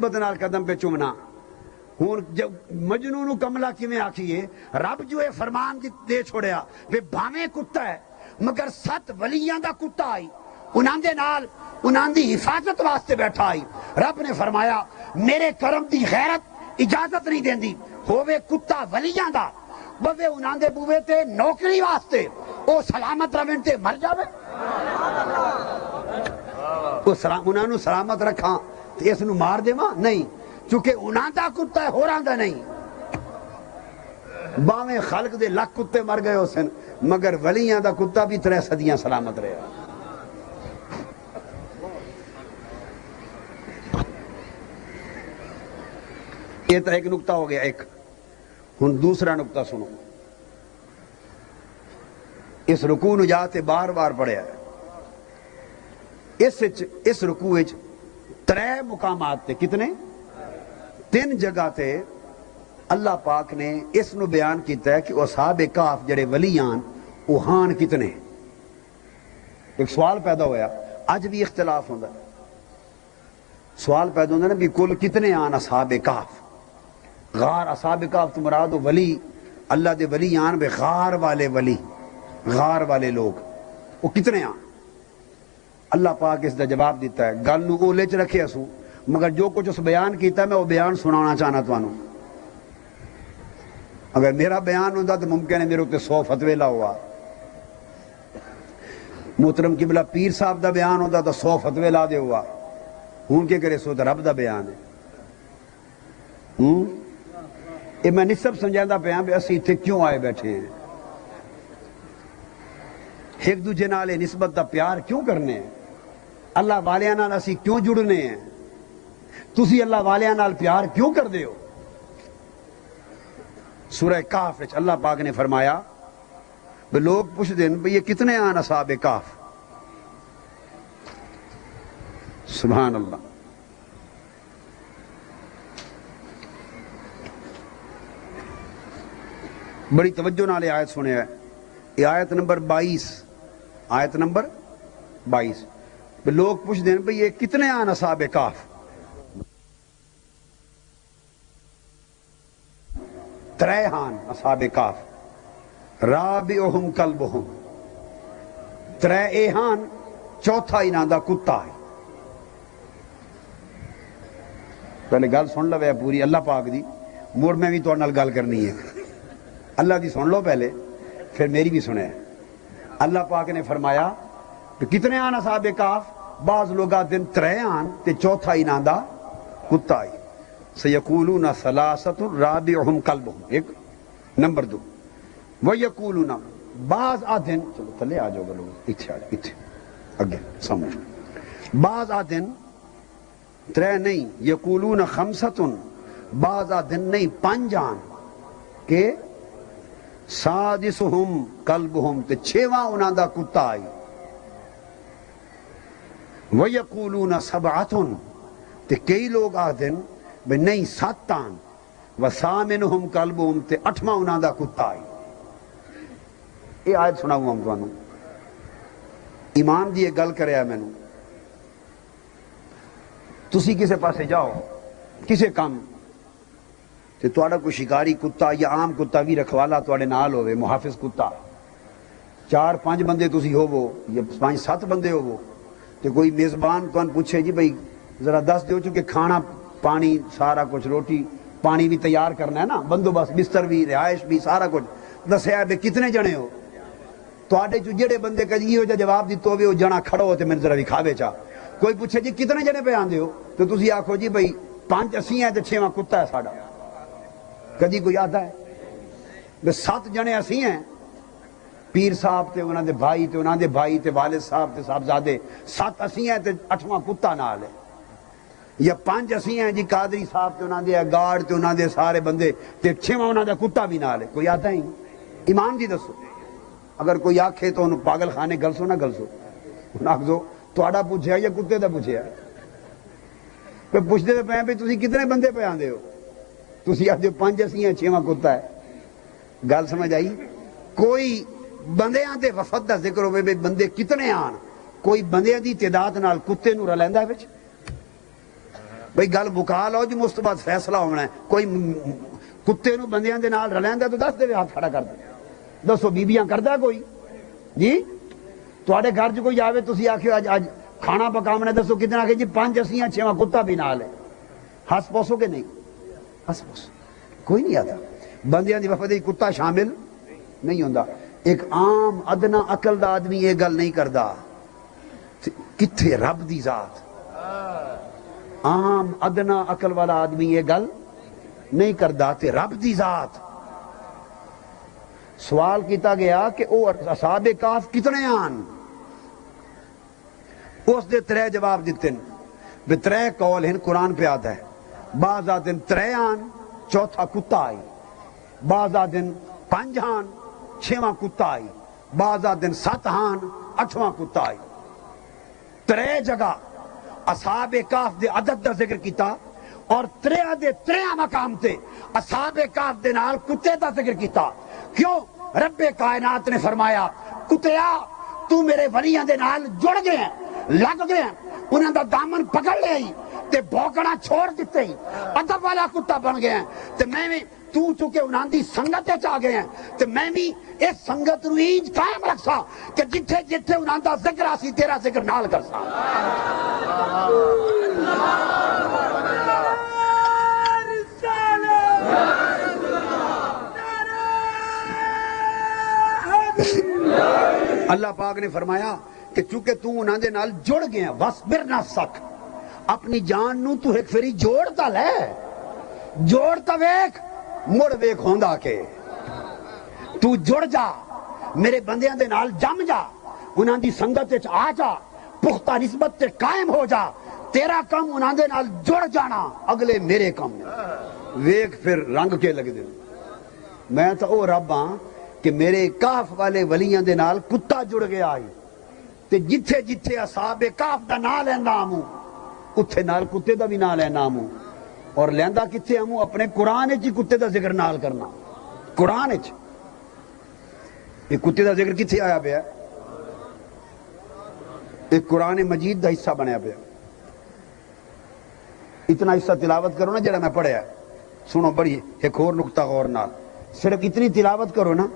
بدنال قدم پہ چومنا. ہوں جب مجنوں نو کملا کیویں آکھیے رب جو یہ فرمان دے چھوڑیا کہ بھاویں کتا ہے مگر 7 ولیاں دا کتا آئی انہاں دے نال انہاں دی حفاظت واسطے بیٹھا آئی. رب نے فرمایا میرے کرم دی غیرت اجازت نہیں دیندی ہووے کتا ولیاں دا بوے انہاں دے بوے تے نوکری واسطے او سلامت رہن تے مر جاوے انہاں نو سلامت رکھاں تے اس نو مار دیواں نہیں چونکہ انہاں دا کتا ہے ہوراں دا نہیں. باویں خلق دے لکھ کتے مر گئے ہو سن مگر ولیاں دا کتا بھی 3 صدیاں سلامت رہا. یہ تو ایک نقطہ ہو گیا ایک. ہن دوسرا نقطہ سنو. اس رکوع نو جاتے بار بار پڑھیا ہے. اس رکوع وچ 3 مقامات تے کتنے 3 جگہ تے اللہ پاک نے اس نو بیان کیتا ہے کہ اصحاب کہف جڑے ولیان او ہان کتنے. ایک سوال پیدا ہویا اج بھی اختلاف ہوندا ہے. سوال پیدا ہوندا نا بھی کل کتنے آن اصحاب کہف. غار اصحاب کہف تو مراد ولی اللہ دے ولی آن بے غار والے ولی غار والے لوگ وہ کتنے آن. اللہ پاک اس دا جواب دیتا ہے گل نو اولے چ رکھے اسوں مگر جو کچھ اس بیان کیتا ہے میں وہ بیان سنانا چاہنا توانوں. اگر میرا بیان ہوتا تو ممکن ہے میرے اتنے 100 فتوے لا ہوا. محترم قبلہ پیر صاحب دا بیان ہوتا تو 100 فتوے لا دے ہوا. ہوں کے کرے سو تو رب دا بیان ہے. یہ میں نسب سمجھاندہ پہ بھی اسی اتنے کیوں آئے بیٹھے ہیں. ایک دوجے نالے نسبت دا پیار کیوں کرنے ہیں. اللہ والیاں نال اسی کیوں جڑنے ہیں. تسی اللہ والیاں نال پیار کیوں کر دے ہو. سورہ کہف وچ اللہ پاک نے فرمایا کہ لوگ پوچھ دیں بھئی یہ کتنے آن اصحاب کہف. سبحان اللہ. بڑی توجہ نالے آیت سنے ہے. یہ آیت نمبر 22 آیت نمبر 22 لوگ پوچھ دیں بھئی یہ کتنے آن اصحاب کہف. 3 ہان اصحاب کہف رابعہم کلبہم. 3 اے ہان چوتھا انہاں دا کتا ہے. پہلے گل سن لو ہے پوری اللہ پاک دی مڑ میں بھی تو نال گل کرنی ہے. اللہ دی سن لو پہلے پھر میری بھی سنے. اللہ پاک نے فرمایا کہ کتنے آن اصحاب کہف. بعض لوگا دن 3 آن تے چوتھا انہاں دا کتا آئی. سیقولون ثلاثۃ رابعہم کلبہم. ایک نمبر 2 ویقولون بعض آدن چلو تلے آ جاؤ گا لوگ اتھے آ جاؤ اتھے اگے سمجھ. بعض آدن 3 نہیں یقولون خمسۃ بعض آدن نہیں 5 آن کہ سادسہم کلبہم تے 6واں انہاں دا کتا آئی. وَيَقُولُونَ سَبْعَةٌ تے کئی لوگ آدھن بھئی نہیں 7 آن وَسَامِنُهُمْ كَلْبُهُمْ تے 8واں انہاں دا کتا آئی. یہ آیت سنا ہوں ہم تو ایمان دی یہ گل کریا میں نو. تسی کسے پاسے جاؤ کسے کام تے توڑا کوئی شکاری کتا یا عام کتا بھی رکھوالا توڑے نال ہوئے محافظ کتا 4-5 بندے تسی ہوو یا 5-7 بندے ہوو تے کوئی میزبان تو پوچھے جی بھئی ذرا دس دیو چونکہ کھانا پانی سارا کچھ روٹی پانی بھی تیار کرنا ہے نا بندوبست بستر بھی رہائش بھی سارا کچھ دسیا بے کتنے جنے ہو. تو آڈے جو جڑے بندے کجی ہو جا جواب دیتو ہوئے وہ جنا کھڑا ہوتے میں ذرا بھی کھاوے چاہ. کوئی پوچھے جی کتنے جنے پہ آن دے ہو تو تسی آکھو جی بھئی 5 اسی ہیں تے 6واں کتا ہے ساڑا. کدی کوئی آتا ہے بے 7 جنے اسی ہیں پیر صاحب تے انہاں دے بھائی تے انہاں دے بھائی تے والد صاحب تے صاحبزادے 7 اسی ہیں تے 8واں کتا نال ہے. یا 5 اسی ہیں جی قادری صاحب تے انہاں دے گارڈ تے انہاں دے سارے بندے تے 6واں انہاں دا کتا بھی نال ہے. کوئی آتا ہی ایمان دی دسو. اگر کوئی آکھے تو انہوں پاگل خانے گل سو نہ گل سو انہوں آکھ دو تو آڑا پوچھے یا کتے دا پوچھے پھر پوچھتے تھے پہنے پہ تسی کتنے بندے پہ آن دے ہو تسی آدھے 5 اسی ہیں 6واں کتا ہے. گل سمجھ آئی. کوئی بندے آن وفد دا ذکر ہوئے بے بندے کتنے آن کوئی بندے دی تعداد نال کتے نو رلیندہ وچ بھئی گل مکا لو جی اس تو بعد فیصلہ ہونا ہے. کوئی کتے نو بندیاں دے نال رلیندا تو دس دے ہاتھ کھڑا کر دے. دسو بیبیاں کردا کوئی جی؟ تواڈے گھر چ کوئی آوے تسی آکھو اج کھانا پکاونا دسو کتنا کہ جی 5 اسیاں 6 کتا بھی نال ہے. ہس پوسو کہ نہیں؟ ہس پوسو کوئی نہیں آتا. بندیاں دی وفد کتا شامل نہیں ہوندا. ایک عام ادنا عقل دا آدمی یہ گل نہیں کردا. کتھے رب دی ذات. عام ادنا عقل والا آدمی یہ گل نہیں کردا تے رب دی ذات. سوال کیتا گیا کہ او اصحاب کہف کتنے آن؟ اس دے 3 جواب دیتے ہیں. بے 3 قول ہیں قرآن پہ آتا ہے. بعض آدن 3 آن 4تھا کتا آئی. بعض آدن 5 آن 6واں کتا آئی. بعض آدن 7 آن 8واں کتا آئی. 3 جگہ اصحاب کہف دے عدد دا ذکر کیتا اور 3 دے 3 مقام تے اصحاب کہف دے نال کتے دا ذکر کیتا. کیوں؟ رب کائنات نے فرمایا کتیا تو میرے ولیاں دے نال جڑ گئے ہیں، لگ گئے ہیں، انہاں دا دامن پکڑ لے ہی تے بھوکنا چھوڑ دیتے ہی ادب والا کتا بن گئے ہیں. تے میں بھی تو چونکہ انہاں دی سنگت وچ آ گئے ہیں تے میں بھی اس سنگت نو اینج قائم رکھسا کہ جتھے جتھے انہاں دا ذکر آسی تیرا ذکر نال کرسا. اللہ پاک نے فرمایا کہ چونکہ تو انہاں دے نال جڑ گئے ہیں وَاصْبِرْ نَفْسَكَ اپنی جان نو تو ایک فری جوڑتا لے. جوڑتا ویک مڑ ویک ہوندا کہ تو جڑ جا میرے بندیاں دے نال جم جا انہاں دی سنگت وچ آ جا پختہ نسبت تے قائم ہو جا. تیرا کم انہاں دے نال جڑ جانا اگلے میرے کم ویک پھر رنگ کے لگ دے. میں تو او رب ہاں کہ میرے کہف والے ولیاں دے نال کتا جڑ گیا آئی تے جتھے جتھے اصحاب کہف دا نام لینا ہوں اتھے نال کتے دا بھی نام لینا ہوں. اور لیندہ کتھے ہوں اپنے قرآن چی کتے دا ذکر نال کرنا. قرآن چ یہ کتے دا ذکر کتھے آیا پیا؟ ایک قرآن مجید دا حصہ بنیا پیا. اتنا حصہ تلاوت کرو نا جڑا میں پڑھیا سنو بڑی ایک اور نقطہ غور نال صرف اتنی تلاوت کرو نا.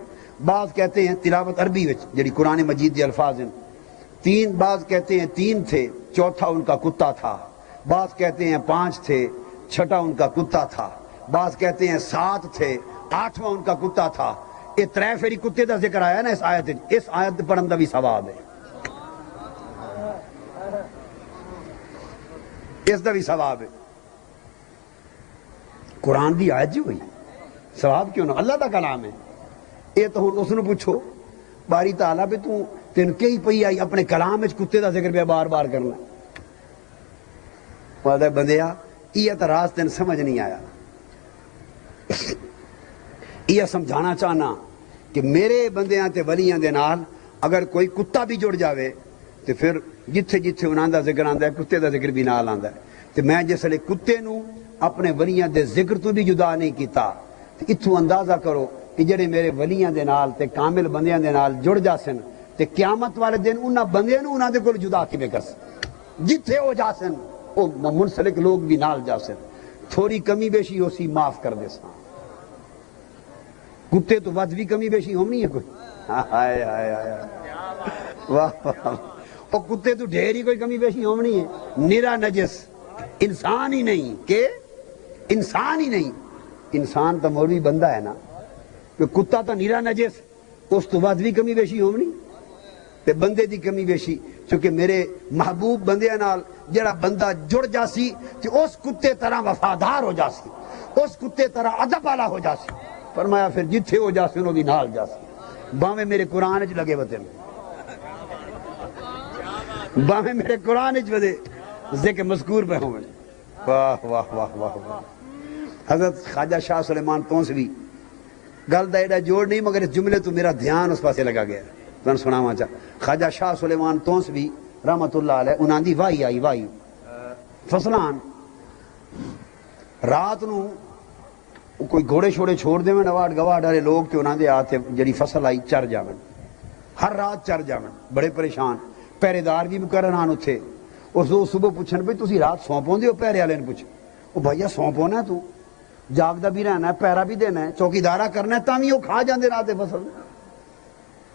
بعض کہتے ہیں تلاوت عربی وچ جڑی قرآن مجید دے الفاظ ہیں 3. بعض کہتے ہیں 3 تھے 4تھا ان کا کتا تھا. بعض کہتے ہیں 5 تھے 6واں ان کا کتا تھا. بعض کہتے ہیں 7 تھے 8واں ان کا کتا تھا. یہ 3 پھیری کتے دا ذکر آیا نا اس آیت. اس آیت پڑھن دا بھی ثواب ہے. اس دا بھی ثواب ہے. قرآن دی آیت جی ہوئی ثواب کیوں نہ؟ اللہ دا کلام ہے. یہ تو اس نو پوچھو باری تعالیٰ پہ تین کئی پئی آئی اپنے کلام وچ کتے دا ذکر پہ بار بار کرنا. وعدہ بندیا یہ تو راز تین سمجھ نہیں آیا. یہ سمجھانا چاہنا کہ میرے بندیاں تے ولیاں دے نال اگر کوئی کتا بھی جڑ جاوے تو پھر جتھے جتھے انہاں دا ذکر آندا ہے کتے دا ذکر بھی نال آندا ہے. تو میں جس لئے کتے نو اپنے ولیاں دے ذکر تو بھی جدا نہیں کیتا. اتھوں اندازہ کرو کہ جڑے میرے ولیاں دے نال تے کامل بندیاں دے نال جڑ جاسن تے قیامت والے دن انہاں بندیاں نو انہاں دے کول جدا کیویں کرسن. جتھے ہو جاسن او منسلک لوگ بھی نال جاسن. تھوڑی کمی بیشی ہو سی معاف کر دے سان. کتے تو ود بھی کمی بیشی ہونی ہے کوئی. ہائے ہائے ہائے واہ واہ. او کتے تو ڈھیر ہی کوئی کمی بیشی ہونی ہے. نرا نجس انسان ہی نہیں کہ انسان ہی نہیں. انسان تو موری بندہ ہے نا کہ کتا تو نیرا نجس اس تو بعد بھی کمی بیشی ہونی تے بندے دی کمی بیشی. چونکہ میرے محبوب بندے نال جڑا بندہ جڑ جاسی تے اس کتے طرح وفادار ہو جاسی اس کتے طرح ادب والا ہو جاسی. فرمایا پھر جتھے ہو جاسی انہوں بھی نال جاسی. باویں میرے قرآن چ لگے وطن باویں میرے قرآن چ ودے ذکر مذکور پہ ہوں. واہ واہ واہ واہ واہ. حضرت خواجہ شاہ سلیمان تونسوی گل دا ایڈا جوڑ نہیں مگر اس جملے تو میرا دھیان اس پاسے لگا گیا. تن سناواں چاہ خواجہ شاہ سلیمان تونسوی رحمت اللہ علیہ انہاں دی واہی آئی واہی فصلان رات نو کوئی گھوڑے شوڑے چھوڑ دے میں نواڑ گواڑ والے لوگ تے انہاں دے آتے جڑی فصل آئی چر جاون ہر رات چر جاون بڑے پریشان. پہرے دار بھی مقرر آن اتھے اس کو صبح پوچھن بھئی تسی رات سو پوندے ہو؟ پہرے والے نے پوچھا وہ بھائیا سو پونا تو جاگدا بھی رہنا ہے، پہرا بھی دینا ہے، چوکیدارا کرنا ہے، تاں وہ کھا جاندے رات فصل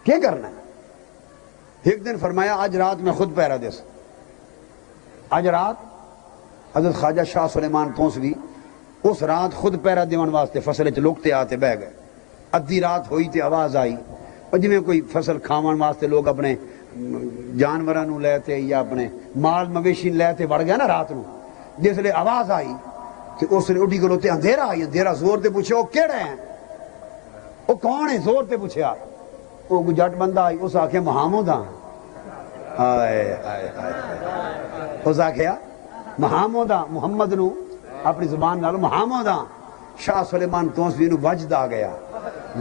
کیا کرنا ہے؟ ایک دن فرمایا آج رات میں خود پہرا دے سا۔ آج رات حضرت خواجہ شاہ سلیمان توسوی اس رات خود پہرا دیون واسطے فصل چ لوکتے آتے بہ گئے۔ ادھی رات ہوئی تے آواز آئی اور جی کوئی فصل کھاون واسطے لوگ اپنے جانوراں نوں لے تے یا اپنے مال مویشی لے تے وڑ گیا نا رات نو، جس لئے آواز آئی تے اس نے اٹھی کھلوتے اندھیرا آئی، اندھیرا زور تے پوچھے وہ کیڑے ہیں، وہ کون ہے، زور تے پوچھیا، وہ جٹ بندہ آئی، اس آکھے محمود ہاں، ہائے ہائے ہائے، اس آکھیا محمود ہاں، محمد نو اپنی زبان نال محمود ہاں۔ شاہ سلیمان توسوی نو وجد آ گیا،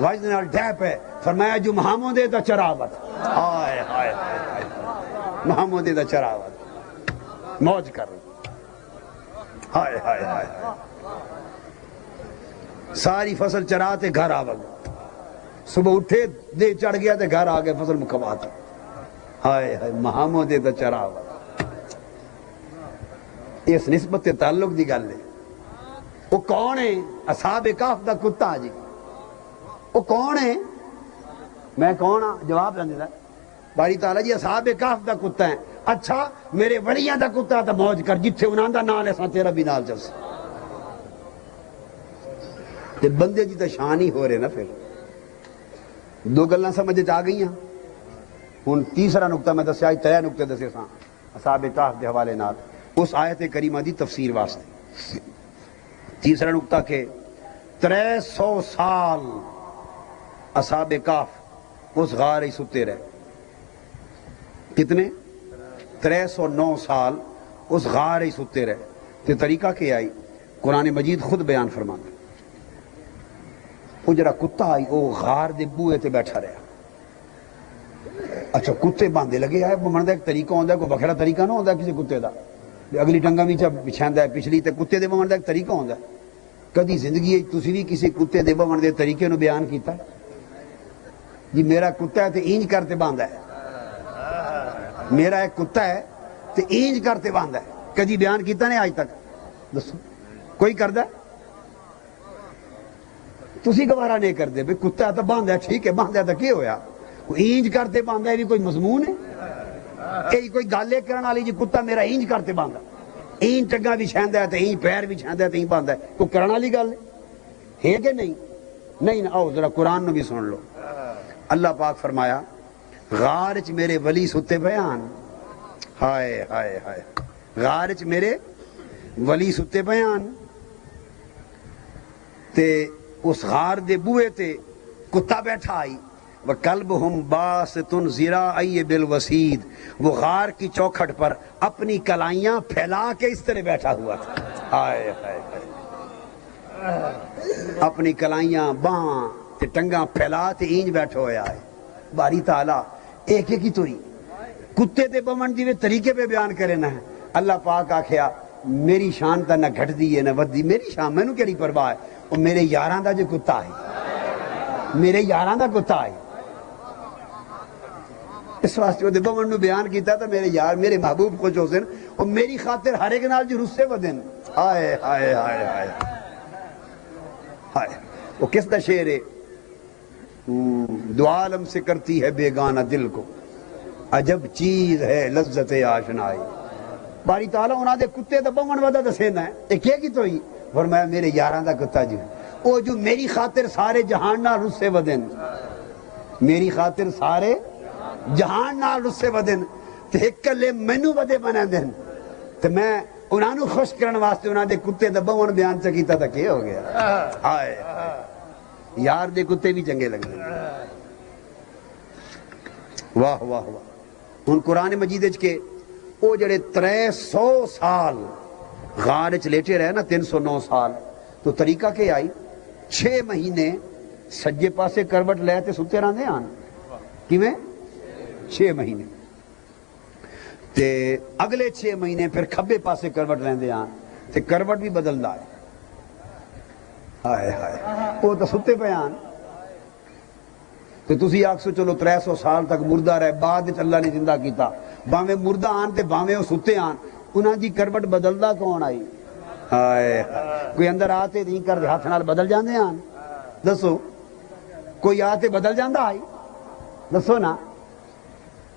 وجد نال ڈھے پہ فرمایا جو محمود دا چراوت، ہائے ہائے ہائے، محمود دا چراوت موج کر، ہائے ہائے ہائے، ساری فصل چراتے گھر آوگ، صبح اٹھے دے چڑھ گیا تے گھر آگے فصل مکھواتا، ہائے ہائے محمود دا چراوت۔ اس نسبت تے تعلق دی گل ہے۔ وہ کون ہے؟ اصحاب کہف دا کتا جی، وہ کون ہے؟ میں کون ہاں؟ جواب دے دیتا باری تعالیٰ جی اصحاب کہف دا کتا ہے۔ اچھا میرے وڑیاں دا کتا تا موج کر، جتھے انہاں دا نال ہے ساں تیرا بھی نال چل سا۔ تے بندے جی تا شان ہی ہو رہے نا۔ پھر دو گلاں سمجھ آ گئی ہیں۔ ہن تیسرا نقطہ میں دسیا، ترے نقطے دسے ساں اصحاب کہف دے حوالے نال اس آیت کریمہ دی تفسیر واسطے۔ تیسرا نقطہ کہ 300 سال اصحاب کہف اس غار ہی ستے رہے۔ کتنے؟ 309 سال اس غار ہی ستے رہے۔ تے طریقہ کیا آئی؟ قرآن مجید خود بیان فرماتا، وہ جڑا کتا آئی وہ غار دے بوئے تے بیٹھا رہا۔ اچھا کتے باندھے لگے آئے، بمن دا ایک طریقہ ہوندہ ہے، کوئی بکھرا طریقہ نہ ہوندہ ہے کسی کتے دا، اگلی ٹنگا بھی بچھاندہ ہے پچھلی، تے کتے دے بمن دا ایک طریقہ ہوندہ ہے۔ کدی زندگی ہے تسی بھی کسی کتے دے بمن دے طریقے نو بیان کیتا ہے؟ جی میرا کتا ہے تے اینج کرتے باندھا ہے، میرا ایک کتا ہے تے اینج کرتے باندھا ہے، کدی بیان کیتا نہیں آج تک؟ دسو کوئی کردہ ہے؟ تسی گوارا نہیں کردے بھئی کتا ہے تو باندھا ہے، ٹھیک ہے باندھا ہے تو کیا ہویا؟ اینج کرتے باندھا ہے بھی کوئی مضمون ہے؟ کوئی گالے کرنا لی جی کتا میرا اینج کرتے باندھا، اینج ٹگا بھی چھیندہ ہے تو اینج پیر بھی چھیندہ ہے تو اینج باندھا ہے، کوئی کرنا لی گال ہے کہ نہیں؟ نہیں نا، آؤ ذرا قرآن نو بھی سن لو۔ اللہ پاک فرمایا غارچ میرے ولی ستے بیان، ہائے ہائے ہائے، غارچ میرے ولی ستے بیان، تے اس غار دے بوئے تے کتا بیٹھا آئی، وَقَلْبُهُمْ بَاسِطٌ ذِرَاعَیْهِ بِالْوَسِیدِ، وہ غار کی چوکھٹ پر اپنی کلائیاں پھیلا کے اس طرح بیٹھا ہوا تھا، ہائے ہائے ہائے، اپنی کلائیاں باں تے ٹنگاں پھیلا تے اینج بیٹھو ہویا ہے۔ باری تعالیٰ ایک ایک ہی تو ہی کتے دے بمن دیوے طریقے پہ بیان کرے نہ ہے۔ اللہ پاک آکھیا میری شان تا نہ گھٹ دی ہے نہ ود دی، میری شان میں نو کیڑی پرواہ ہے، وہ میرے یاراں دا جو کتا ہے، میرے یاراں دا کتا ہے، اس واسطے وہ دے بمن نو بیان کیتا تھا میرے یار میرے محبوب خوش ہو سن، اور میری خاطر ہر ایک نال جو رسے ودن، ہائے ہائے ہائے ہائے ہائے، وہ کس دا شعر ہے؟ دو عالم سے کرتی ہے بیگانہ دل کو، عجب چیز ہے لذت آشنائی۔ باری تعالیٰ انہاں دے کتے دا بمن ودا دسینا ہے، ایک ایک ہی تو ہی فرمایا میرے یاراں دا کتا جو او جو میری خاطر سارے جہان نال رسے ودن، میری خاطر سارے جہان نال رسے ودن، تے ایک کلے مینوں ودے بنا دین، تے میں انہاں نو خوش کرن واسطے انہاں دے کتے دا بمن بیان چکیتا تھا کیا ہو گیا؟ ہائے یار دے کتے بھی چنگے لگے، واہ واہ واہ۔ ان قرآن مجید کے او جڑے 300 سال غار وچ لیٹے رہے نا، 309 سال، تو طریقہ کیا آئی؟ 6 مہینے سجے پاسے کروٹ لے تے ستے رہندے آن، کیویں؟ 6 مہینے، تے اگلے 6 مہینے پھر کھبے پاسے کروٹ لیندے آن، تے کروٹ بھی بدلدا ہے، ہائے ہائے، وہ تو ستے پہ آن۔ تو تسی آکسو چلو 300 سال تک مردہ رہے، بعد اللہ نے زندہ کیتا، باویں مردہ آن تے باویں وہ ستے آن، انہاں دی کروٹ بدلدا کون آئی؟ ہائے کوئی اندر آتے نہیں کر ہاتھ نال بدل جاندے آن؟ دسو کوئی آتے بدل جاندہ آئی؟ دسو نا۔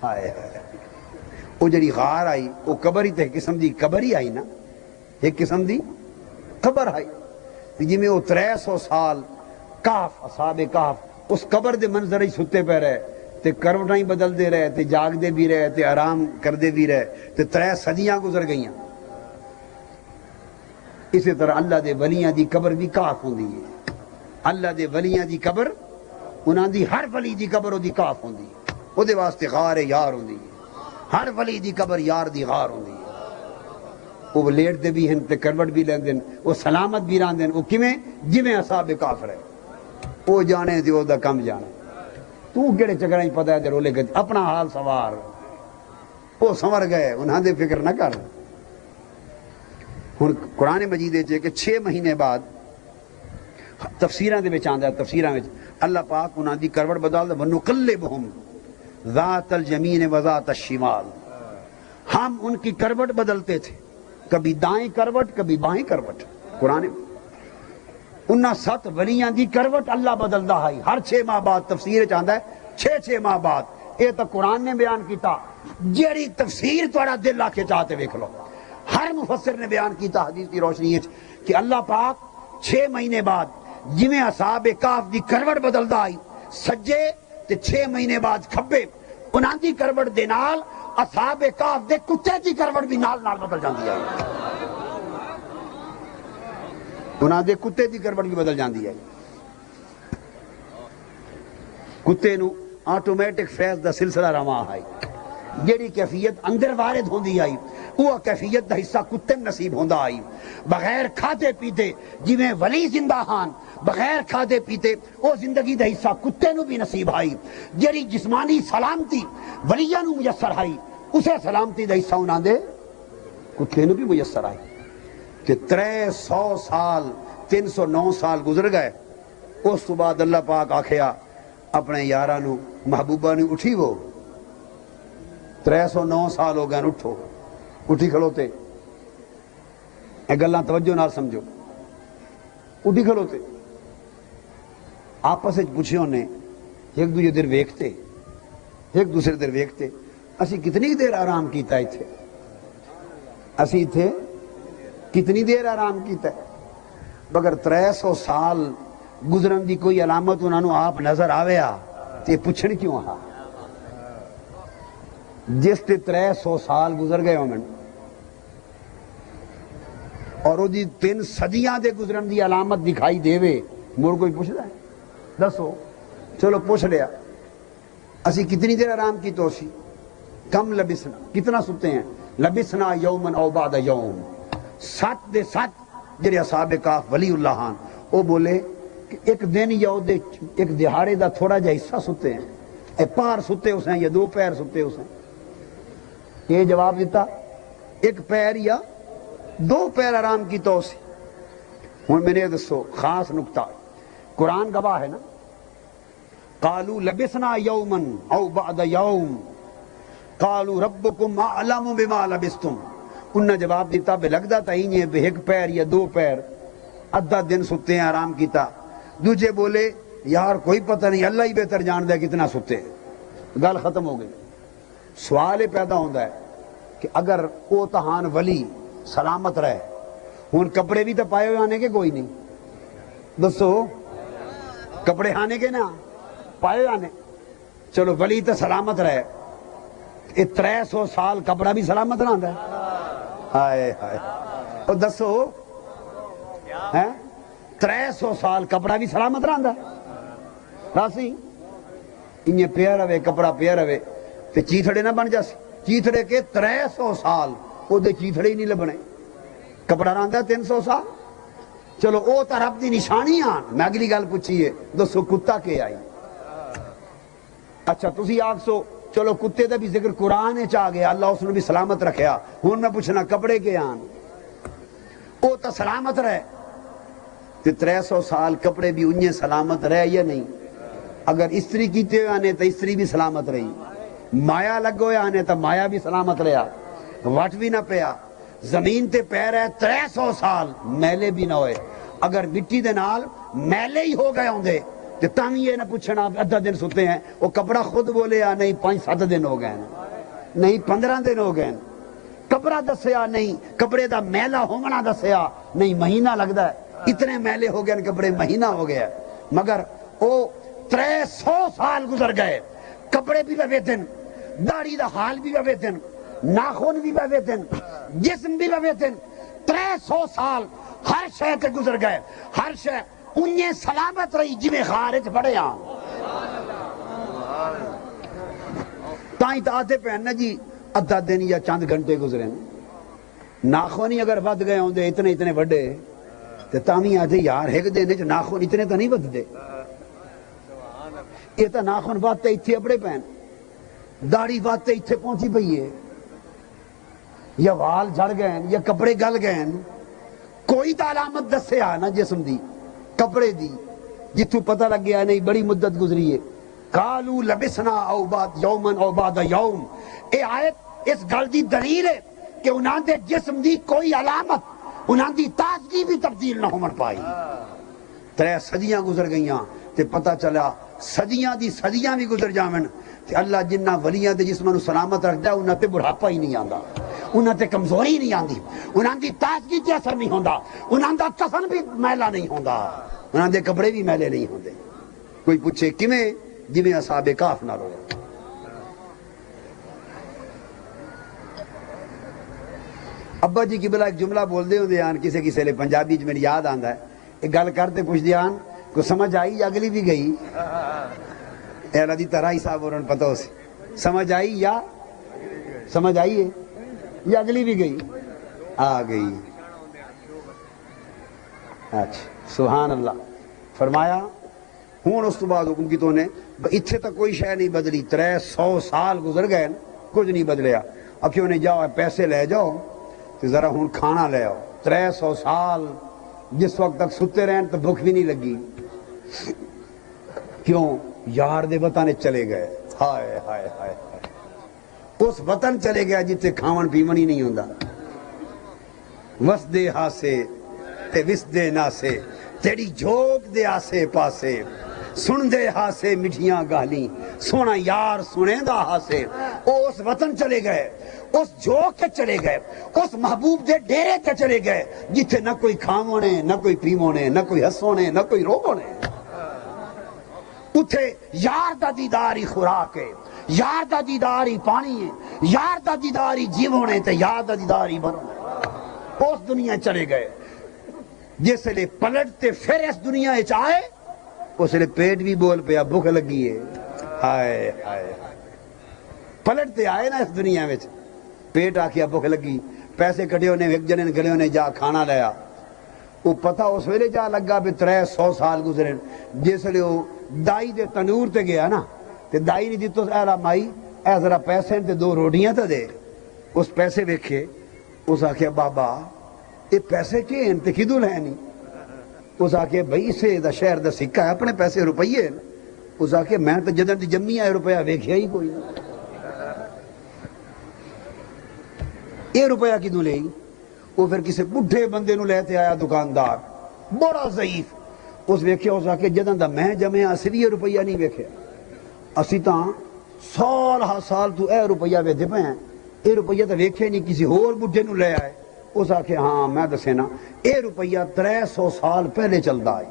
ہائے وہ جڑی غار آئی وہ قبر ہی تے ایک قسم دی قبر ہی آئی نا، ایک قسم دی قبر آئی جی میں وہ 300 سال کاف اصحاب کاف اس قبر دے منظر ہی ستے پہ رہے تے کروٹاں ہی بدل دے رہے تے جاگ دے بھی رہے تے آرام کر دے بھی رہے تے 3 صدیاں گزر گئیاں۔ اسی طرح اللہ دے ولیاں دی قبر بھی کاف ہوندی ہے، اللہ دے ولیاں دی قبر انہاں دی ہر ولی دی قبر دی کاف ہوندی ہے، او دے واسطے غار یار ہوندی ہے، ہر ولی دی قبر یار دی غار ہوندی ہے۔ وہ لیٹ دے بھی ہیں تے کروٹ بھی لین دین، وہ سلامت بھی رہن دین، وہ کیویں جویں اصحاب کاف رہے، وہ جانے تے او دا کم جانے، تو کیڑے چکراں پتہ ہے تے رولے گئے اپنا حال سوار، وہ سنور گئے انہاں دے فکر نہ کر۔ ہن قرآن مجید وچ کہ 6 مہینے بعد تفسیراں دے وچ آندا ہے، تفسیراں وچ اللہ پاک انہاں دی کروٹ بدلدا، ونقلبہم ذات الیمین و ذات الشمال، ہم ان کی کروٹ بدلتے تھے، کبھی دائیں کروٹ کبھی بائیں کروٹ۔ قرآن انہاں 7 ولیاں دی کروٹ اللہ بدلدا ہے ہر 6 ماہ بعد، تفسیر چاہتا ہے 6 ماہ بعد، یہ تو قرآن نے بیان کیتا، جیڑی تفسیر تھوڑا دل آ کے چاہتے ویکھ لو، ہر مفسر نے بیان کیتا حدیث کی روشنی کہ اللہ پاک 6 مہینے بعد جویں اصحاب کاف دی کروٹ بدلدا آئی سجے تے 6 مہینے بعد کھبے، انہاں دی کروٹ دے نال اصحاب کاف دے کتے دی کروٹ بھی نال نال بدل جاندی ہے، انہاں دے کتے دی کروٹ بھی بدل جاندی ہے۔ کتے نو آٹومیٹک فیض دا سلسلہ رواں ہے، جیڑی کیفیت اندر وارد ہوندی آئی وہ کیفیت دا حصہ کتے نصیب ہوندا آئی، بغیر کھاتے پیتے جویں ولی زندہ ہان، بغیر کھاتے پیتے او زندگی دا حصہ کتے نو بھی نصیب آئی، جیڑی جسمانی سلامتی ولیاں نو میسر آئی اسے سلامتی دا حصہ انہاں دے کتے نو بھی میسر آئی۔ کہ 300 سال 309 سال گزر گئے، اس تو بعد اللہ پاک آکھیا اپنے یاراں نو محبوبہ نو اٹھی، وہ 309 سال ہو گئے اٹھو، اٹھی کھلوتے، اے گلاں توجہ نال سمجھو، اٹھی کھلوتے، آپس وچ پوچھیو نے ایک دوسرے دیر ویکھتے، ایک دوسرے دیر ویکھتے، اسی کتنی دیر آرام کیتا ایتھے، اسی ایتھے کتنی دیر آرام کیتا ہے، مگر 300 سال گزرن دی کوئی علامت انہاں نو آپ نظر آویا تے پوچھن کیوں آ؟ جس تے 300 سال گزر گئے ہومن اور وہ دی 3 صدیاں دے گزرن دی علامت دکھائی دے وے، مڑ کوئی پوچھدا ہے؟ دسو، چلو پوچھ لیا، اسی کتنی دیر آرام کی تو سی؟ کم لبسنا، کتنا ستے ہیں؟ لبسنا یومن او بعد یوم، 7 دے 7 جڑے اصحاب کاف ولی اللہ ہاں وہ بولے کہ ایک دن یا ایک دہاڑے دا تھوڑا جا حصہ ستے ہیں، اے پار ستے اس ہیں یا 2 پیر ستے اس ہیں؟ یہ جواب دیتا 1 پیر یا 2 پیر آرام کی تو سی۔ ہوں میں نے دسو خاص نکتہ، قرآن گواہ ہے نا، قالوا لبسنا یومن او بعد یوم قالوا ربکم اعلم بما لبستم، انہاں جواب دیتا بے لگدا تا ہی نہیں بے 1 پیر یا 2 پیر ادھا دن ستے ہیں آرام کیتا، دوجے بولے یار کوئی پتہ نہیں اللہ ہی بہتر جان دے کتنا ستے، گل ختم ہو گئی۔ سوال یہ پیدا ہوتا ہے کہ اگر او تہان ولی سلامت رہے، ہون کپڑے بھی تو پائے ہوئے آنے کے کوئی نہیں، دسو کپڑے آنے کے نا پائے ہوئے آنے، چلو ولی تو سلامت رہے، 300 سال کپڑا بھی سلامت رہا ہے، ہائے ہائے، اور دسو 300 سال کپڑا بھی سلامت رہا ہے، راسی انہیں پیا رہے کپڑا پیا رہے تے چیتھڑے نہ بن جاسی، چیتھڑے کے 300 سال وہ دے چیتھڑے ہی نہیں لبنے، کپڑا رہا ہے 300 سال، چلو او تا رب دی نشانی آن، میں اگلی گل پوچھئے دسو کتا کے آئی؟ اچھا تسی آکسو چلو کتے دا بھی ذکر قرآن چاہ گیا، اللہ اس نے بھی سلامت رکھیا، ہون میں پوچھنا کپڑے کے آن؟ او تا سلامت رہے تے 300 سال کپڑے بھی انہیں سلامت رہے یا نہیں؟ اگر استری کیتے ہوئے آنے تو استری بھی سلامت رہی، مایا لگو ہوئے آنے تو مایا بھی سلامت رہا، وٹ بھی نہ پیا، زمین تے پیر ہے 300 سال میلے بھی نہ ہوئے۔ اگر مٹی دے نال میلے ہی ہو گئے ہوندے تو تم یہ نہ پوچھنا ادھا دن ستے ہیں، وہ کپڑا خود بولے آ نہیں 5-7 دن ہو گئے نہیں 15 دن ہو گئے، کپڑا دسیا نہیں کپڑے دا میلا ہونا دسیا نہیں مہینہ لگتا ہے، اتنے میلے ہو گئے کپڑے مہینہ ہو گیا، مگر وہ 300 سال گزر گئے، کپڑے بھی بویتن، داڑھی دا حال بھی بویتن، ناخن بھی بویتن، جسم بھی بویتن، 300 سال ہر شے تے گزر گئے، ہر شے انہیں سلامت رہی جی میں خارج پڑے آن تائیں تا آتے پہننا جی ادھا دن یا چند گھنٹے گزرے ناخونی اگر ود گئے ہوں دے اتنے وڈے تو تامی آتے یار ایک دن جو ناخون اتنے تو نہیں ود دے یہ تو ناخون ود تے اتھے اپڑے پہن داڑھی ود تے اتھے پہنچی پئی ہے یا وال جھڑ گئے یا کپڑے گل گئے کوئی تا علامت دسے آنا جسم دی کپڑے دی جتو پتہ لگ گیا نہیں بڑی مدت گزری ہے قالو لبسنا او بعد یومن او بعد یوم اے آیت اس گل دی دلیل ہے کہ انہاں دے جسم دی کوئی علامت انہاں دی تازگی بھی تبدیل نہ ہومن پائی 3 صدیاں گزر گئیاں تے پتہ چلا صدیاں دی صدیاں بھی گزر جاون تے اللہ جنہ ولیاں دے جسماں نو سلامت رکھدا ہے انہاں تے بڑھاپا ہی نہیں آندا انہاں تے کمزوری نہیں آندی انہاں دی تازگی تے اثر نہیں ہوندا انہاں دا کفن بھی میلا نہیں ہوندا انہاں دے کپڑے بھی میلے نہیں ہوندے کوئی پوچھے کیویں جویں اصحاب کہف نال ہویا ابا جی قبلہ ایک جملہ بول دے ہوندے آن کسے لے پنجابی جو میں یاد آندا ہے ایک گل کرتے پوچھ دے آن کو سمجھ آئی یا اگلی بھی گئی اے اللہ دی طرح ہی صاحب اور پتہ ہو سی سمجھ آئی یا سمجھ آئی ہے یا اگلی بھی گئی آ گئی اچھا سبحان اللہ فرمایا ہون اس تو بعد حکم کی تو نے اتھے تک کوئی شے نہیں بدلی 300 سال گزر گئے کچھ نہیں بدلیا اب کیوں نہیں جاؤ پیسے لے جاؤ تو ذرا ہون کھانا لے آؤ 300 سال جس وقت تک ستے رہن تو بھوک بھی نہیں لگی کیوں یار دے وطن چلے گئے ہائے ہائے ہائے اس وطن چلے گیا جتے کھاون پیون ہی نہیں ہوندا وس دے ہاسے تے وس دے ناسے تیری جھوک دے آسے پاسے سن دے ہاسے مٹھیاں گالی سونا یار سنے دا ہاسے اس وطن چلے گئے اس جھوک کے چلے گئے اس محبوب دے ڈیرے کے چلے گئے جتے نہ کوئی کھاونے نہ کوئی پیونے نہ کوئی ہسونے نہ کوئی رونے اتھے یار دا دیداری خوراک ہے یار دا دیداری پانی ہے یار دا دیداری جیونے تے یار دا دیداری بنو اس دنیا چلے گئے جس لئے پلٹتے پھر اس دنیا آئے اس لئے پیٹ بھی بول پیا بھوک لگی ہے ہائے ہائے پلٹتے آئے نا اس دنیا میں پیٹ آکیا بھوک لگی پیسے کٹے ہونے ایک جنے گلے ہونے جا کھانا لیا وہ پتہ اس ویلے جا لگا بھی 300 سال گزرے جس لئے وہ دائی دے تنور تے گیا نا تے دائی نہیں دیتو اہلا مائی اے ذرا پیسے تے 2 روٹیاں تے دے اس پیسے ویکھے اس آکھیا بابا یہ پیسے چین تے کدو لینی اس آکھیا بھئی اسے دا شہر دا سکہ ہے اپنے پیسے روپیے اس آکھیا میں تو جدن دی جمی آئے روپیہ ویکھیا ہی کوئی یہ روپیہ کدو لے وہ پھر کسی بڈھے بندے نو لیتے آیا دکاندار بڑا ضعیف اس ویکھیا اس آکھیا جدن دا میں جمعہ اسی بھی یہ روپیہ نہیں ویکھیا اسی تاں سال تو اے روپیہ ویدے پہ ہیں اے روپیہ تو ویکھے نہیں کسی اور بڈھے نو لے آئے اس آکھے ہاں میں دسے نا اے روپیہ 300 سال پہلے چلدا آئی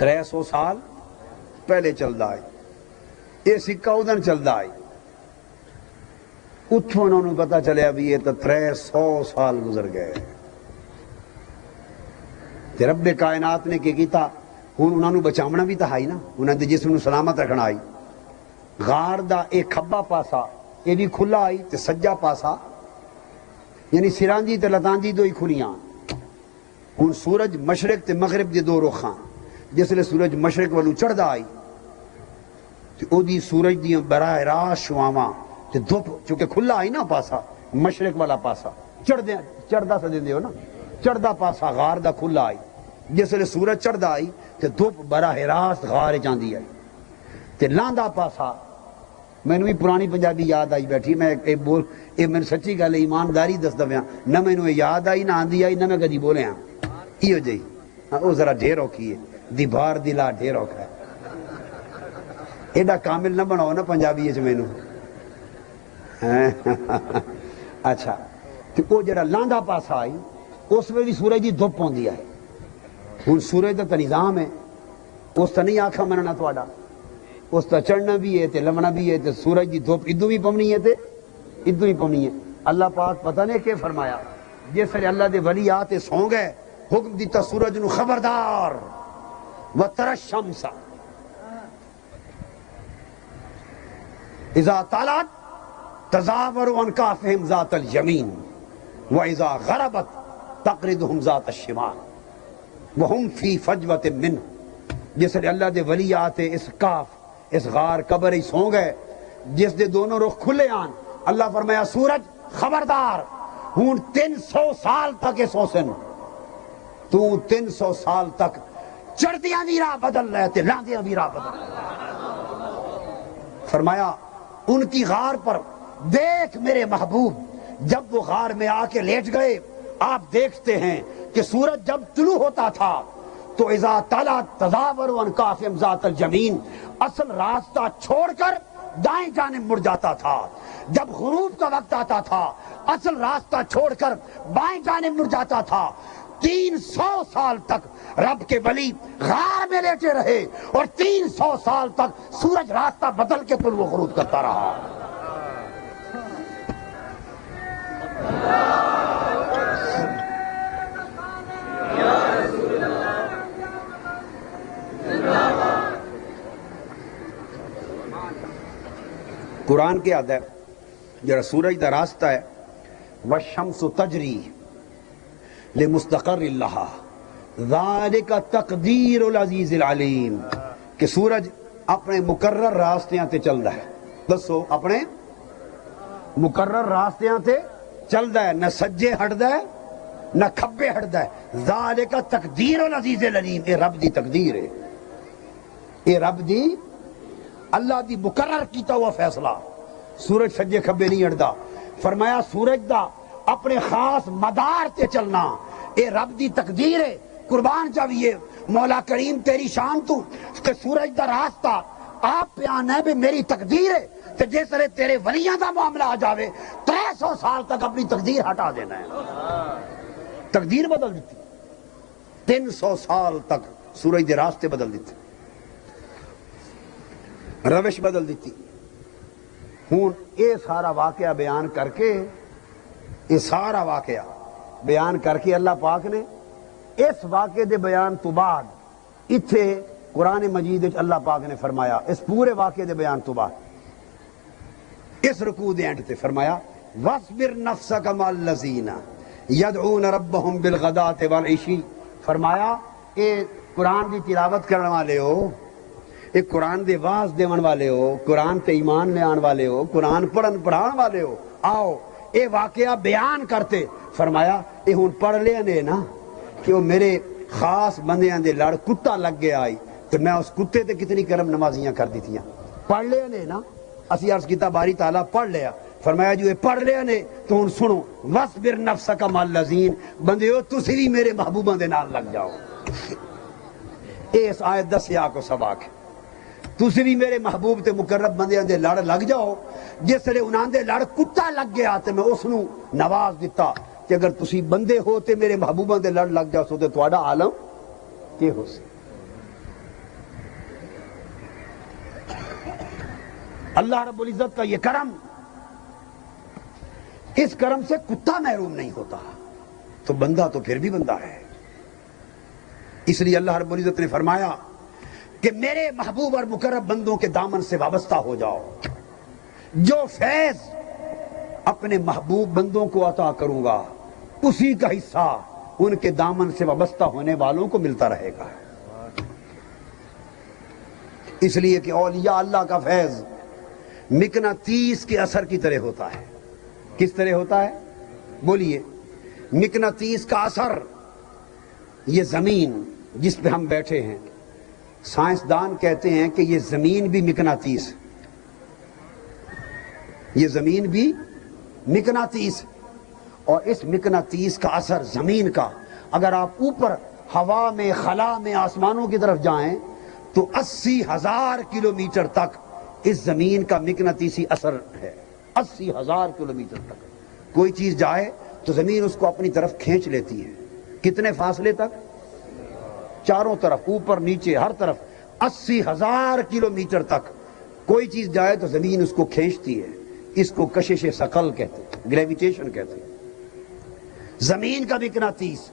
300 سال پہلے چلدا آئی اے سکہ ادھر چلدا آئی اتھوں انہوں نے پتا چلے ابھی یہ تو 300 سال گزر گئے تے رب کائنات نے کیتا ہوں انہوں نے بچامنا بھی تو آئی نا انہوں نے جسم نو سلامت رکھنا آئی غار دا ایک کھبا پاسا یہ بھی کھلا آئی تے سجا پاسا یعنی سرانجی تے لتانجی دو ہی کھلیاں ہوں سورج مشرق تے مغرب دے 2 رخاں جس لئے سورج مشرق والو چڑھ دا آئی تے او دی سورج دی براہ راست شواواں تے دھوپ چونکہ کھلا آئی نا پاسا مشرق والا پاسا چڑھ دا سا دے ہو نا چڑھ دا پاسا غار دا کھلا آئی جس لئے سورج چڑھدا آئی تے دھوپ براہ راست غار چاندی آئی تے لاندا پاسا میں نے پرانی پنجابی یاد آئی بیٹھی میں میں سچی گل ایمانداری دسدا پیا نہ مینوں یاد آئی نہ آندی آئی نہ میں کدی بولیا ایو جی وہ ذرا ڈھیر اوکھی ہے دیوار دلا ڈھیر اوکھا ہے ایڈا کامل نہ بناؤ نا پنجابی وچ مینوں اچھا تے وہ جڑا لاندا پاسا آئی اس میں بھی سورج دی دھوپ ہوندی ہے ہن سورج دا تے نظام ہے اس تا نہیں آکھا مننا تہاڈا اس تا چڑھنا بھی ہے تے لمنا بھی ہے تے سورج دی دھوپ ادو بھی پونی ہے تے ادو بھی پونی ہے اللہ پاک پتہ نہیں کہ فرمایا جس طرح اللہ دے ولی آ تے سو گئے حکم دیتا سورج نو خبردار وتر الشمس اذا طلعت تزاور عن كهفهم ذات اليمين واذا غربت تقرضهم ذات الشمال وهم في فجوة منه جس طرح اللہ دے ولی آتے اس کاف اس غار قبر ہی سو گئے جس دے دونوں رخ کھلے آن اللہ فرمایا سورج خبردار ہون 300 سال تک سو سن تو 300 سال تک چڑھدیاں بھی راہ بدل رہے تھے لاندیاں بھی راہ بدل رہے فرمایا ان کی غار پر دیکھ میرے محبوب جب وہ غار میں آ کے لیٹ گئے آپ دیکھتے ہیں کہ سورج جب طلوع ہوتا تھا تو اذا طلعت تزاور عن كهفهم ذات اليمين اصل راستہ چھوڑ کر دائیں جانب مڑ جاتا تھا جب غروب کا وقت آتا تھا اصل راستہ چھوڑ کر بائیں جانب مڑ جاتا تھا 300 سال تک رب کے ولی غار میں لیٹے رہے اور 300 سال تک سورج راستہ بدل کے طلوع و غروب کرتا رہا قرآن کے آدھا ہے جڑا سورج دا راستہ ہے والشمس تجری لمستقر لها ذالک تقدیر العزیز العلیم کہ سورج اپنے مقرر راستیاں تے چلدا ہے دسو اپنے مقرر راستیاں تے چلدا ہے نہ سجے ہٹدا ہے نہ کھبے ہٹدا ہے ذالک تقدیر العزیز العلیم اے رب دی تقدیر ہے اے رب دی اللہ دی مقرر کیتا ہوا فیصلہ سورج سجے کھبے نہیں ہٹدا فرمایا سورج دا اپنے خاص مدار تے چلنا اے رب دی تقدیر ہے قربان چاہیے مولا کریم تیری شان تو کہ سورج دا راستہ آپ پہ آنا ہے میری تقدیر ہے تو جس طرح تیرے ولیاں دا معاملہ آ جاوے 300 سال تک اپنی تقدیر ہٹا دینا ہے تقدیر بدل دیتی 300 سال تک سورج دے راستے بدل دیتے روش بدل دیتی ہوں یہ سارا واقعہ بیان کر کے یہ سارا واقعہ بیان کر کے اللہ پاک نے اس واقعے دے بیان تو بعد اتھے قرآن مجید اللہ پاک نے فرمایا اس پورے واقعے دے بیان تو بعد اس رکوع دے اینڈ تے فرمایا وَاصْبِرْ نَفْسَكَ مَعَ الَّذِينَ يَدْعُونَ رَبَّهُمْ بِالْغَدَاةِ وَالْعِشِيِّ فرمایا اے قرآن دی تلاوت کرنے والے ہو اے قرآن دے واز دیون والے ہو قرآن تے ایمان لے آن والے ہو قرآن پڑھان والے ہو آؤ اے واقعہ بیان کرتے فرمایا اے ہون پڑھ لیا نے نا کہ وہ میرے خاص بندیاں دے لڑ کتا لگ گیا آئی تو میں اس کتے تے کتنی کرم نمازیاں کر دی تھیاں پڑھ لیا نے نا اسی عرض کیتا باری تعالیٰ پڑھ لیا فرمایا جو پڑھ لیا نے تو ہن سنو وَاصْبِرْ نَفْسَكَ مَعَ الَّذِينَ بندے ہو تسی بھی میرے محبوباں دے نال لگ جاؤ اس آیت دسیا کو سباق ہے تسی بھی میرے محبوب تے مقرب بندیاں دے لڑ لگ جاؤ جس لئے انہاں دے لڑ کتا لگ گیا تے میں اس نو نواز دیتا کہ اگر تسی بندے ہو تے میرے محبوباں دے لڑ لگ جاؤ سو تے تواڈا عالم کہ ہو سی اللہ رب العزت کا یہ کرم اس کرم سے کتا محروم نہیں ہوتا تو بندہ تو پھر بھی بندہ ہے اس لیے اللہ رب العزت نے فرمایا کہ میرے محبوب اور مقرب بندوں کے دامن سے وابستہ ہو جاؤ جو فیض اپنے محبوب بندوں کو عطا کروں گا اسی کا حصہ ان کے دامن سے وابستہ ہونے والوں کو ملتا رہے گا اس لیے کہ اولیاء اللہ کا فیض مقناطیس کے اثر کی طرح ہوتا ہے کس طرح ہوتا ہے بولیے مقناطیس کا اثر یہ زمین جس پہ ہم بیٹھے ہیں، سائنسدان کہتے ہیں کہ یہ زمین بھی مقناطیس، یہ زمین بھی مقناطیس، اور اس مقناطیس کا اثر زمین کا، اگر آپ اوپر ہوا میں، خلا میں، آسمانوں کی طرف جائیں تو 80,000 کلومیٹر تک اس زمین کا مقناطیسی اثر ہے۔ 80,000 کلومیٹر تک کوئی چیز جائے تو زمین اس کو اپنی طرف کھینچ لیتی ہے۔ کتنے فاصلے تک؟ چاروں طرف، اوپر نیچے، ہر طرف 80,000 کلومیٹر تک کوئی چیز جائے تو زمین اس کو کھینچتی ہے۔ اس کو کشش ثقل کہتے ہیں، گریویٹیشن کہتے ہیں۔ زمین کا مقناطیس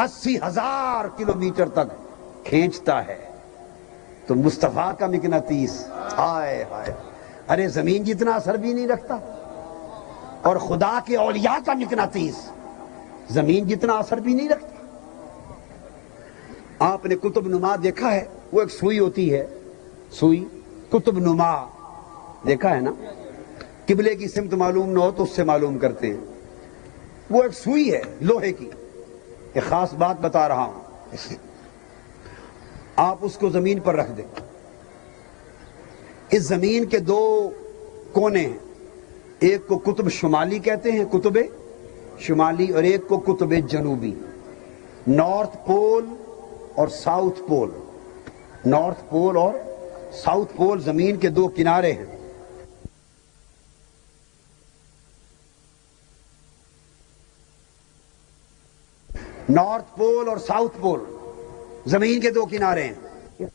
80,000 کلومیٹر تک کھینچتا ہے، تو مصطفیٰ کا مقناطیس ہائے ہائے، ارے زمین جتنا اثر بھی نہیں رکھتا، اور خدا کے اولیاء کا مقناطیس زمین جتنا اثر بھی نہیں رکھتا۔ آپ نے قطب نما دیکھا ہے؟ وہ ایک سوئی ہوتی ہے، سوئی قطب نما دیکھا ہے نا؟ قبلے کی سمت معلوم نہ ہو تو اس سے معلوم کرتے ہیں۔ وہ ایک سوئی ہے لوہے کی، ایک خاص بات بتا رہا ہوں، آپ اس کو زمین پر رکھ دیں، اس زمین کے دو کونے ہیں، ایک کو قطب شمالی کہتے ہیں، قطب شمالی، اور ایک کو قطب جنوبی، نارتھ پول اور ساؤتھ پول۔ نارتھ پول اور ساؤتھ پول زمین کے دو کنارے ہیں۔ نارتھ پول اور ساؤتھ پول زمین کے دو کنارے ہیں۔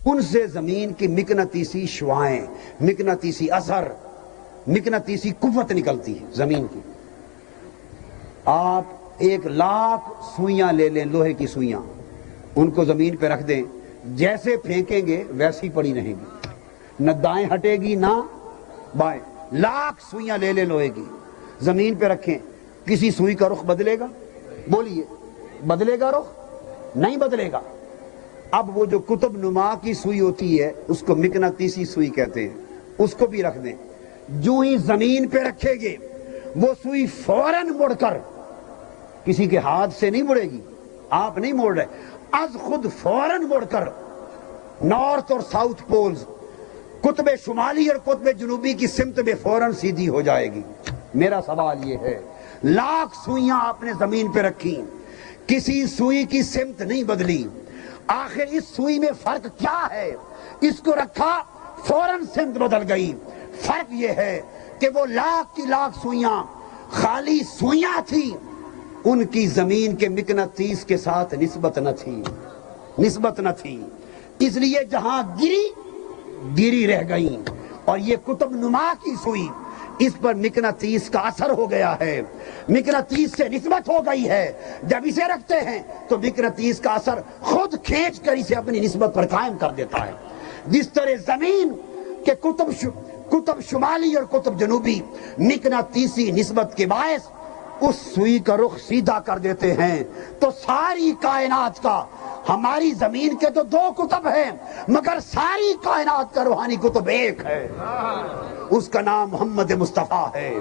ان سے زمین کی مقناطیسی شعاعیں، مقناطیسی اثر، مقناطیسی قوت نکلتی ہے زمین کی۔ آپ 1,00,000 سوئیاں لے لیں، لوہے کی سوئیاں، ان کو زمین پہ رکھ دیں، جیسے پھینکیں گے ویسی پڑی رہیں گی، نہ دائیں ہٹے گی نہ بائیں۔ 1,00,000 سوئیاں لے لیں لوہے کی، زمین پہ رکھیں، کسی سوئی کا رخ بدلے گا؟ بولیے، بدلے گا رخ؟ نہیں بدلے گا۔ اب وہ جو قطب نما کی سوئی ہوتی ہے اس کو مقناطیسی سوئی کہتے ہیں، اس کو بھی رکھ دیں، جو ہی زمین پہ رکھے گے وہ سوئی فوراً مڑ کر، کسی کے ہاتھ سے نہیں مڑے گی، آپ نہیں موڑ رہے، از خود فوراً مڑ کر نارتھ اور ساؤتھ پولز، قطب شمالی اور قطب جنوبی کی سمت میں فوراً سیدھی ہو جائے گی۔ میرا سوال یہ ہے، 1,00,000 سوئیاں آپ نے زمین پہ رکھی، کسی سوئی کی سمت نہیں بدلی، آخر اس سوئی میں فرق کیا ہے؟ اس کو رکھا، فوراً سمت بدل گئی۔ فرق یہ ہے کہ وہ 1,00,000 کی 1,00,000 سوئیاں خالی سوئیاں تھی، ان کی زمین کے مقناطیس کے ساتھ نسبت نہ تھی، نسبت نہ تھی، اس لیے جہاں گری رہ گئیں۔ اور یہ قطب نما کی سوئی، اس پر مقناطیس کا اثر ہو گیا ہے، مقناطیس سے نسبت ہو گئی ہے، جب اسے رکھتے ہیں تو مقناطیس کا اثر خود کھینچ کر اسے اپنی نسبت پر قائم کر دیتا ہے۔ جس طرح زمین کے قطب شمالی اور قطب جنوبی مقناطیسی نسبت کے باعث اس سوئی کا رخ سیدھا کر دیتے ہیں، تو ساری کائنات کا، ہماری زمین کے تو 2 قطب ہیں مگر ساری کائنات کا روحانی قطب ایک ہے، اس کا نام محمد مصطفیٰ ہے،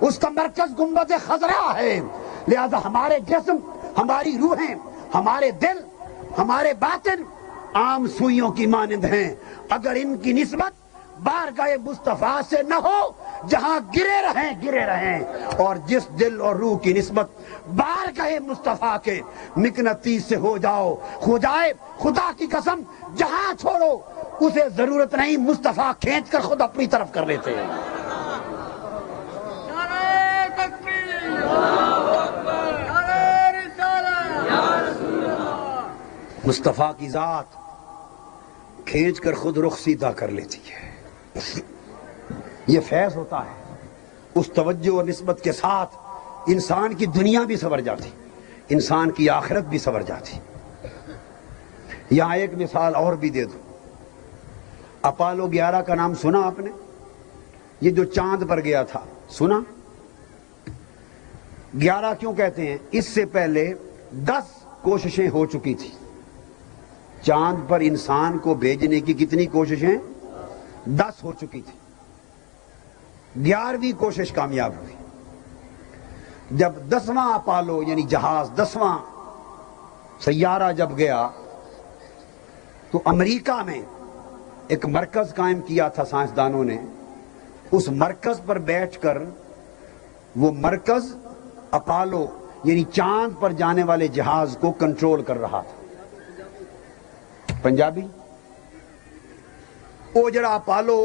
اس کا مرکز گنبد خضرا ہے۔ لہذا ہمارے جسم، ہماری روحیں، ہمارے دل، ہمارے باطن عام سوئیوں کی مانند ہیں، اگر ان کی نسبت بارگاہ مصطفیٰ سے نہ ہو، جہاں گرے رہیں، اور جس دل اور روح کی نسبت بارگاہ مصطفیٰ کے مقناطیس سے ہو جائے، خدا کی قسم جہاں چھوڑو اسے ضرورت نہیں، مصطفیٰ کھینچ کر خود اپنی طرف کر لیتے ہیں۔ مصطفیٰ کی ذات کھینچ کر خود رخ سیدھا کر لیتی ہے۔ یہ فیض ہوتا ہے، اس توجہ اور نسبت کے ساتھ انسان کی دنیا بھی سنور جاتی، انسان کی آخرت بھی سنور جاتی۔ یہاں ایک مثال اور بھی دے دوں، اپالو 11 کا نام سنا آپ نے؟ یہ جو چاند پر گیا تھا، سنا؟ 11 کیوں کہتے ہیں؟ اس سے پہلے 10 کوششیں ہو چکی تھی، چاند پر انسان کو بھیجنے کی کتنی کوششیں؟ 10 ہو چکی تھی، 11ویں کوشش کامیاب ہوئی۔ جب 10واں اپالو یعنی جہاز 10واں سیارہ جب گیا تو امریکہ میں ایک مرکز قائم کیا تھا سائنسدانوں نے. اس مرکز پر بیٹھ کر وہ مرکز اپالو یعنی چاند پر جانے والے جہاز کو کنٹرول کر رہا تھا. پنجابی وہ جڑا اپالو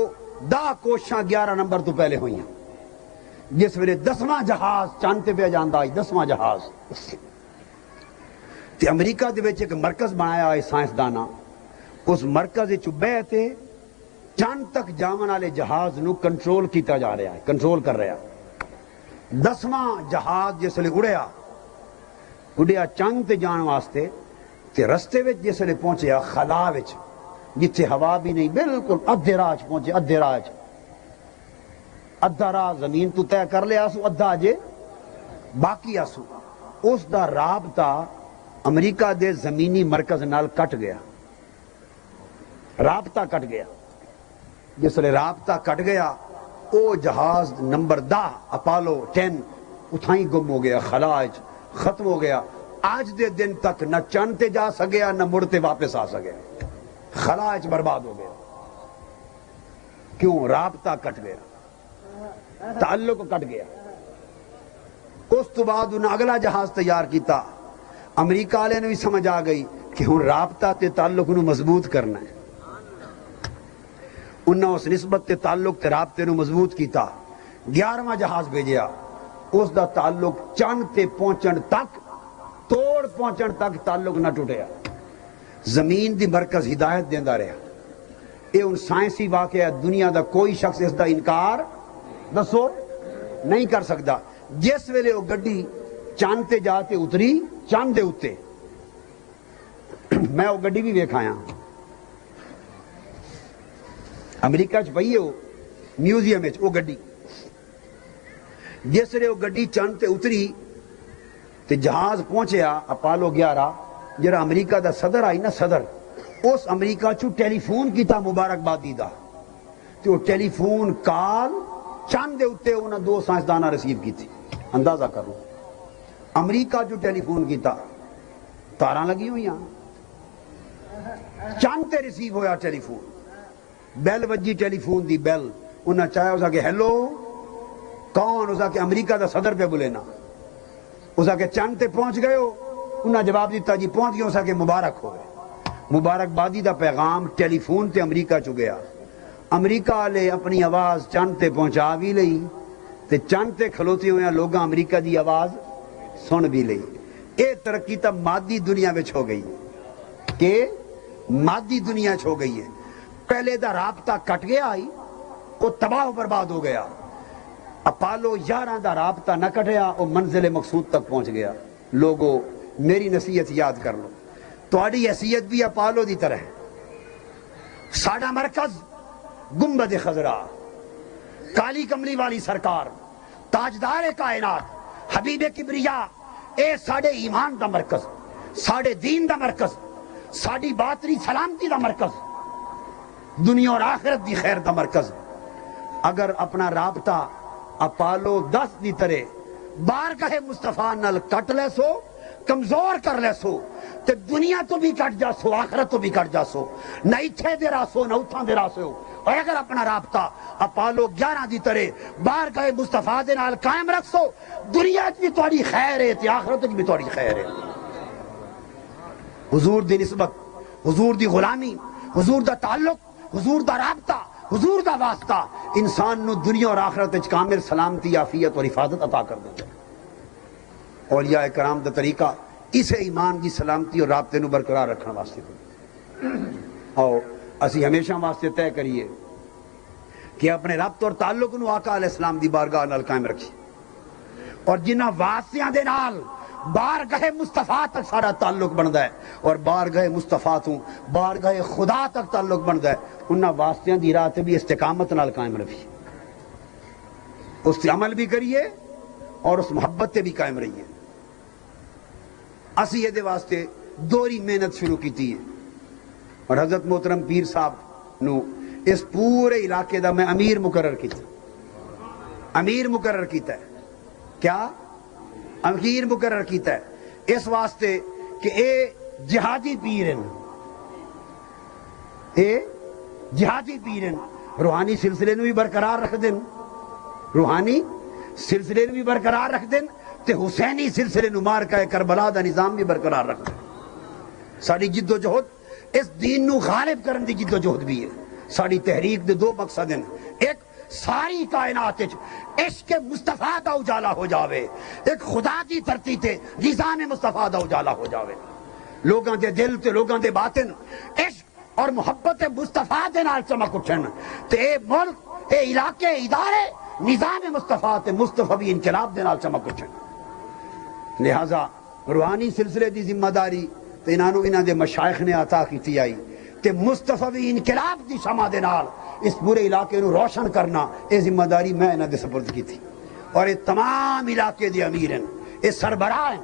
10 کوششاں 11 نمبر تو پہلے ہوئی ہیں جس ویلے 10واں جہاز چاند تے پہ جاندا ہے. 10واں جہاز تے امریکہ دے وچ ایک مرکز بنایا ہے سائنسداناں. اس مرکز وچ بیٹھ کے چاند تک جاون والے جہاز نو کنٹرول کیتا جا رہا ہے, کنٹرول کر رہا. 10واں جہاز جس لے اڑیا چاند تے جان واسطے تے رستے وچ جس لے پہنچیا خلا وچ جتھے ہوا بھی نہیں, بالکل ادھے راہ پہنچے. ادھے راہ ادھا راہ زمین تو طے کر لیا سو, ادھا اجے باقی آسو. اس دا رابطہ امریکہ دے زمینی مرکز نال کٹ گیا, رابطہ کٹ گیا. جس لئے رابطہ کٹ گیا او جہاز نمبر 10 اپالو 10 اتھائیں گم ہو گیا, خلاج ختم ہو گیا. آج دے دن تک نہ چاند تے جا سکیا نہ مڑتے واپس آ سکیا, خلاج برباد ہو گیا. کیوں؟ رابطہ کٹ گیا, تعلق کٹ گیا. اس تو بعد انہیں اگلا جہاز تیار کیتا. امریکہ والے نے بھی سمجھ آ گئی کہ ہن رابطہ تے تعلق نو مضبوط کرنا ہے. انہوں اس نسبت تے تعلق تے رابطے نو مضبوط کیتا. 11واں جہاز بھیجیا. اس دا تعلق چاند تے پہنچن تک, توڑ پہنچن تک تعلق نہ ٹوٹیا. زمین دی مرکز ہدایت دیندا رہا. یہ ان سائنسی واقعہ ہے, دنیا دا کوئی شخص اس دا انکار دسو نہیں کر سکتا. جس ویلے وہ گڈی چاند تے جا کے اتری چاند دے اتے, میں وہ گڈی بھی ویکھایا امریکہ چ پئی ہے, وہ میوزیم وچ وہ گڈی. جس ویلے وہ گڈی چاند تے اتری تے جہاز پہنچیا اپالو 11, جڑا امریکہ دا صدر آئی نا, صدر اس امریکہ چو ٹیلی فون کیتا مبارکبادی دا. تے وہ ٹیلی فون کال چاند دے اتے انہاں 2 سائنسداناں ریسیو کی تھی. اندازہ کرو امریکہ جو ٹیلی فون کیتا, تاراں لگی ہوئی ہیں, چاند تے ریسیو ہویا ٹیلی فون. بیل وجی ٹیلی فون دی بیل. انہاں چاہیا اسا کہ ہیلو کون؟ اسا کہ امریکہ دا صدر پہ بولینا. اسا کہ چاند تے پہنچ گئے ہو؟ انہاں جواب دیتا جی پہنچ گئے. اسا کہ مبارک ہوئے. مبارکبادی دا پیغام ٹیلی فون تے امریکہ چ گیا. امریکہ والے اپنی آواز چاند تے پہنچا بھی لئی تے چاند تے کھلوتے ہوئے لوگاں امریکہ دی آواز سن بھی لئی. اے ترقی تا مادی دنیا وچ ہو گئی کہ مادی دنیا وچ ہو گئی ہے. پہلے دا رابطہ کٹ گیا آئی, وہ تباہ و برباد ہو گیا. اپالو 11 دا رابطہ نہ کٹیا, وہ منزل مقصود تک پہنچ گیا. لوگو میری نصیحت یاد کر لو, تہاڈی حیثیت بھی اپالو دی طرح ہے. ساڈا مرکز گنبد خضرا, کالی کملی والی سرکار, تاجدار کائنات, حبیب کبریا, اے ساڈے ایمان دا مرکز, ساڈے دین دا مرکز, ساڈی باطنی سلامتی دا مرکز, دنیا اور آخرت دی خیر دا مرکز. اگر اپنا رابطہ اپالو 10 دی طرح بارگاہ مصطفیٰ نال کٹ لے سو, کمزور کر لے سو, تے دنیا تو بھی کٹ جا سو, آخرت تو بھی کٹ جا سو. نہ اتھے دے رہا سو نہ اتھاں دے رہا سو. اور اگر اپنا رابطہ اپالو 11 دی طرح بارگاہ مصطفیٰ دے نال قائم رکھ سو, دنیا بھی تہاڈی خیر ہے تے آخرت بھی تہاڈی خیر ہے. حضور دی نسبت, حضور دی غلامی, حضور دا تعلق, حضور دا رابطہ, حضور دا واسطہ انسان نو دنیا اور آخرت وچ کامل سلامتی, عافیت اور حفاظت عطا کر دے. اولیاء کرام دا طریقہ اسے ایمان دی سلامتی اور رابطے نو برقرار رکھنے واسطے. اور اسی ہمیشہ واسطے طے کریے کہ اپنے رابطے اور تعلق نو آقا علیہ السلام دی بارگاہ نال قائم رکھیے, اور جنہاں واسطیاں دے نال بارگاہ مصطفیٰ تک سارا تعلق بندا ہے, اور بارگاہ مصطفیٰ تو بارگاہ خدا تک تعلق بندا ہے, انہاں واسطیاں دی راہ تے بھی استقامت نال قائم رکھیے, اس تے عمل بھی کریے اور اس محبت تے بھی قائم رہیے. اسی یہ دے واسطے دوری محنت شروع کیتی ہے, اور حضرت محترم پیر صاحب نو اس پورے علاقے دا میں امیر مقرر کیتا. امیر مقرر کیتا ہے. کیا امیر مقرر کیتا ہے اس واسطے کہ اے جہادی پیر ہیں، اے جہادی پیر ہیں، روحانی سلسلے نو بھی برقرار رکھ دیں، روحانی سلسلے نو بھی برقرار رکھ دیں تے حسینی سلسلے نو مارکہ کربلا دا نظام بھی برقرار رکھ دیں۔ ساری جد و جہد اس دین نو غالب کرن دی جد و جہد بھی ہے۔ ساری تحریک دے دو مقصد ہیں، ایک ساری کائنات عشق مصطفیٰ دا اجالا ہو جاوے، ایک خدا دی دھرتی تے نظام مصطفیٰ دا اجالا ہو جاوے، لوگاں دے دل تے لوگاں دے باطن عشق اور محبت مصطفیٰ دے نال چمک اٹھن تے اے ملک اے علاقے ادارے نظام مصطفیٰ تے مصطفی انقلاب دے نال چمک اٹھن۔ لہذا روحانی سلسلے دی ذمہ داری تے انہاں دے مشائخ نے عطا کیتی آئی تے مصطفی انقلاب دی شمع دے نال اس پورے علاقے نو روشن کرنا اے ذمہ داری میں انہاں دے سپرد کی تھی، اور یہ تمام علاقے دے امیر ہیں، یہ سربراہ ہیں،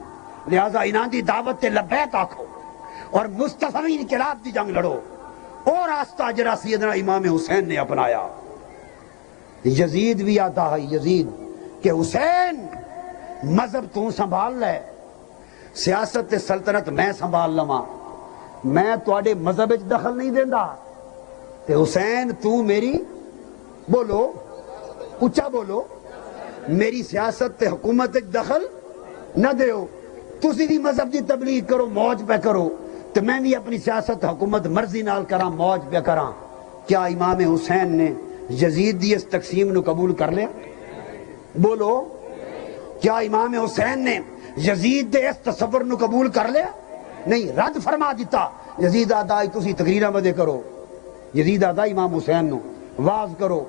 لہذا انہاں دی دعوت تے لبیک آکھو اور مصطفی انقلاب دی جنگ لڑو۔ اور راستہ جرا سیدنا امام حسین نے اپنایا، یزید بھی آتا ہے یزید کہ حسین مذہب تو سنبھال لے، سیاست تے سلطنت میں سنبھال لواں، میں تواڈے مذہب وچ دخل نہیں دیندا، تے حسین تو میری بولو اچھا بولو میری سیاست تے حکومت وچ دخل نہ دیو، تسی بھی مذہب دی تبلیغ کرو، موج پہ کرو، تو میں بھی اپنی سیاست حکومت مرضی نال کراں، موج پہ کراں۔ کیا امام حسین نے یزید دی اس تقسیم نو قبول کر لیا؟ بولو کیا امام حسین نے یزید دے اس تصور نو قبول کر لیا؟ نہیں، رد فرما دیتا۔ یزید آدھا تسی تقریراں بدے کرو، یزید آدھا امام حسین نو واز کرو،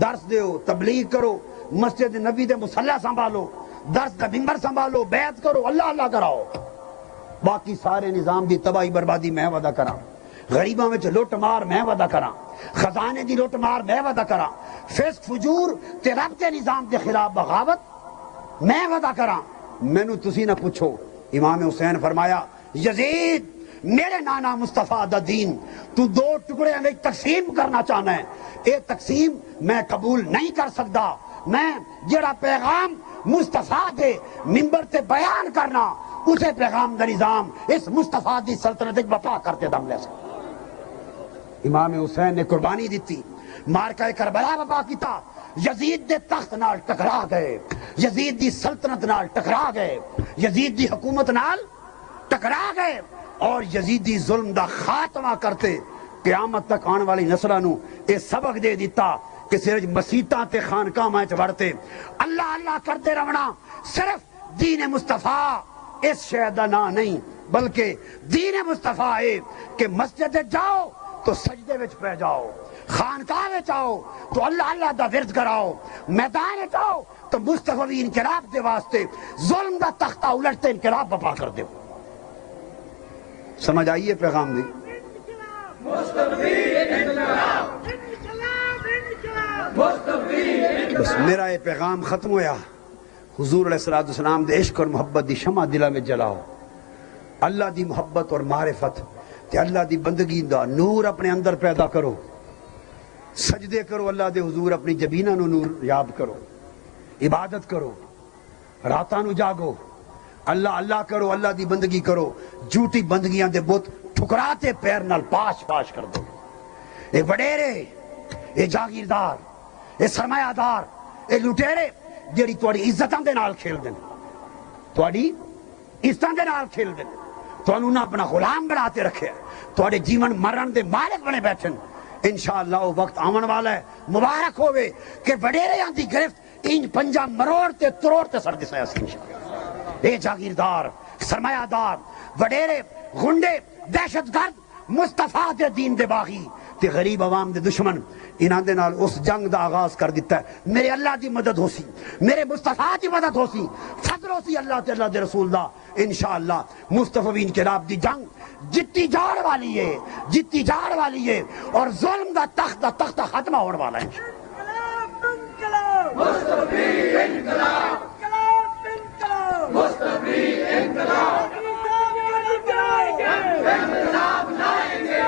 درس دیو، تبلیغ کرو، مسجد نبی دے مصلی سنبھالو، درس دا منبر سنبھالو، بیعت کرو، اللہ اللہ کراؤ، باقی سارے نظام دی تباہی بربادی میں وعدہ کراں، غریباں وچ لٹ مار میں وعدہ کراں، خزانے دی لٹ مار میں وعدہ کراں، فسق فجور تے رب تے نظام دے خلاف بغاوت میں وعدہ کراں۔ مینوں تسی نہ پوچھو، امام حسین فرمایا یزید میرے نانا مصطفیٰ دا دین تو دو ٹکڑے میں تقسیم کرنا چاہنا ہے، اے تقسیم میں قبول نہیں کر سکتا، میں جڑا پیغام مصطفیٰ دے منبر تے بیان کرنا اسے پیغام دا نظام اس مصطفیٰ دی سلطنت بپا کرتے دم لے سکتا۔ امام حسین نے قربانی دیتی، مارکہ کربلا بپا کیتا، یزید دے تخت نال ٹکرا گئے، یزید دی سلطنت نال ٹکرا گئے، یزید دی حکومت نال ٹکرا گئے، اور یزیدی ظلم دا خاتمہ کرتے قیامت تک آن والی نسلاں نو اے سبق دے دیتا کہ صرف مسیتاں تے خانقاہاں وچ وڑتے اللہ اللہ کرتے رہنا صرف دین مصطفیٰ اس شے دا نام نہیں، بلکہ دین مصطفیٰ ہے کہ مسجد جاؤ تو سجدے وچ پہ جاؤ، خانقاہ وچ آؤ تو اللہ اللہ دا ورد کراؤ، میدان جاؤ تو مصطفی انقلاب دے واسطے ظلم دا تختہ الٹتے انقلاب بپا کر دے۔ سمجھ آئیے پیغام دی؟ بس میرا یہ پیغام ختم ہویا، حضور علیہ السلام دے عشق اور محبت دی شمع دلہ میں جلاؤ، اللہ دی محبت اور معرفت تے اللہ دی بندگی دا نور اپنے اندر پیدا کرو، سجدے کرو اللہ دے حضور، اپنی جبینہ نو نور یاد کرو، عبادت کرو، راتاں نو جاگو، اللہ اللہ کرو، اللہ دی بندگی کرو، جھوٹی بندگیاں دے بت ٹھکراتے پیر نال پاش پاش کر دو۔ اے وڈیرے، اے جاگیردار، اے سرمایہ دار، اے لٹیرے جیڑی تواڈی عزتاں دے نال کھیل دین، تواڈی عزتاں دے نال کھیل دین، تانوں نہ اپنا غلام بناتے رکھے، تواڈے جیون مرن دے مالک بنے بیٹھن، انشاءاللہ وہ وقت آمن والا ہے، مبارک ہوئے کہ وڈیریاں دی گرفت انج پنجا مروڑ تے تروڑ تے سر دسایا سی انشاءاللہ۔ اے جاگیردار، سرمایہ دار، وڈیرے، گنڈے، دہشت گرد، مصطفیٰ دے دین دے باغی تے غریب عوام دے دشمن، انہاں دے نال اس جنگ دا آغاز کر دیتا ہے۔ میرے اللہ دی مدد ہو سی، میرے مصطفیٰ دی مدد ہو سی، فضل ہو سی اللہ تے اللہ دے رسول دا، انشاءاللہ مصطفی انقلاب دی جنگ جتی جاڑ والی ہے، جتی جاڑ والی ہے، اور ظلم دا تختہ ختمہ ہونے والا ہے۔ مصطفی انقلاب، مصطفی انقلاب، انقلاب لائیں گے،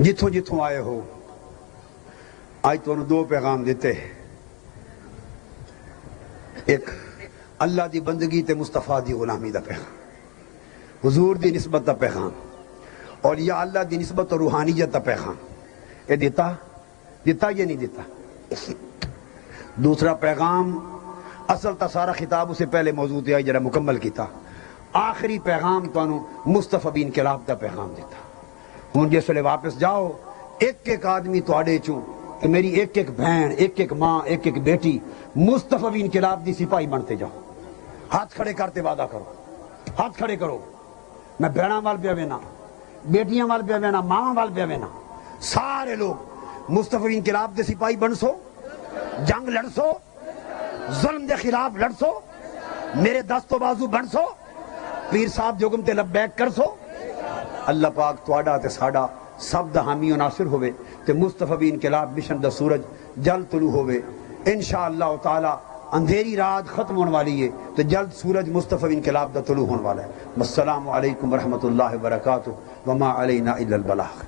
جتوں جتوں آئے ہو آج تو انہوں دو پیغام دیتے ہیں، ایک اللہ دی بندگی تے مصطفیٰ دی غلامی دا پیغام، حضور دی نسبت دا پیغام، اور یا اللہ دی نسبت اور روحانیت دا پیغام. یہ دیتا یہ نہیں دیتا. دوسرا پیغام اصل تا سارا خطاب اسے پہلے موضوع تے آئی جڑا مکمل کیتا. آخری پیغام تو انہوں مصطفیٰ بن انقلاب دا پیغام دیتا. ہوں جس ویلے واپس جاؤ ایک ایک آدمی تواڈے چوں کہ میری ایک ایک بہن، ایک ایک ماں، ایک ایک بیٹی مصطفیٰ بن انقلاب دی سپاہی بنتے جاؤ. ہاتھ کھڑے کرتے وعدہ کرو، ہاتھ کھڑے کرو. میں بہناں وال پیا وینا، بیٹیاں وال پیا وینا، ماں وال پیا وینا. سارے لوگ مصطفیٰ بن انقلاب دے سپاہی بن سو، جنگ لڑ سو، ظلم دے خلاف لڑ سو، میرے دست و بازو بن سو، پیر صاحب جو حکم تے لبیک کر سو. اللہ پاک تواڈا تے ساڈا سب دا حامی و ناصر ہوئے تے مصطفیٰ بن انقلاب مشن دا سورج جلد طلوع ہوئے. انشاءاللہ تعالی اندھیری رات ختم ہونے والی ہے تو جلد سورج مصطفیٰ بن انقلاب دا طلوع ہونے والا ہے. السلام علیکم ورحمۃ اللہ وبرکاتہ. وما علینا الا البلاغ.